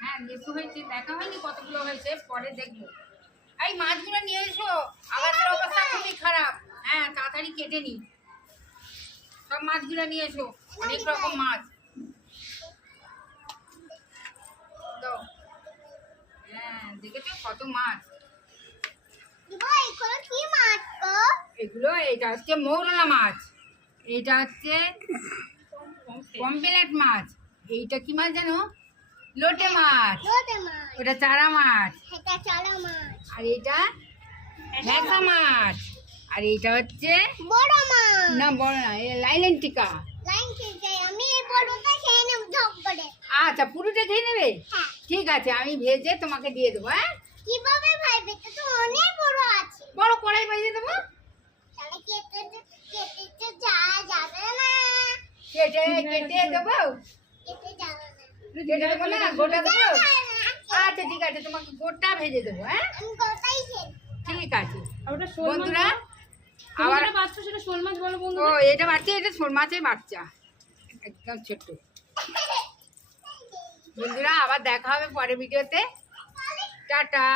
হ্যাঁ লেবু হয়েছে, দেখা হয়নি কতগুলো হয়েছে, পরে দেখবো। এই মাছগুলো নিয়ে এসো, আগাছার অবস্থা খুবই খারাপ। হ্যাঁ তাড়াতাড়ি কেটে নি, সব মাছগুলো নিয়ে এসো, অনেক রকম মাছ দাও। হ্যাঁ দেখেছো কত মাছ এগুলো। এটা হচ্ছে মৌরলা মাছ, এইটা হচ্ছে পমফ্রেট মাছ, এইটা কি মাছ জানো? লোটে মাছ। ওটা চারা মাছ। আর এইটা ভ্যাসা মাছ। আর এইটা হচ্ছে না বড় না, লাইলেন্টিকা। আচ্ছা পুরোটা খেয়ে নেবে? ঠিক আছে, আমি ভেজে তোমাকে দিয়ে দেবো। হ্যাঁ কিভাবে ভাইবে? তো তো অনেক বড় আছে। বড় কড়াই ভেজে দেবো। তাহলে কেটে কেটে যাবে না। কেটে কেটে দেবো, কেটে যাবে না। কেটে দেবো না, গোটা দেবো। আচ্ছা ঠিক আছে, তোমাকে গোটা ভেজে দেবো। হ্যাঁ আমি গোটাই খেয়ে। ঠিক আছে বন্ধুরা, আবার বাচ্চা সেটা শোল মাছ বলো ও বন্ধু। এটা বাচ্চা, এটা শোল মাছের বাচ্চা, একদম ছোট্ট। বন্ধুরা আবার দেখা হবে পরের ভিডিওতে। টাটা।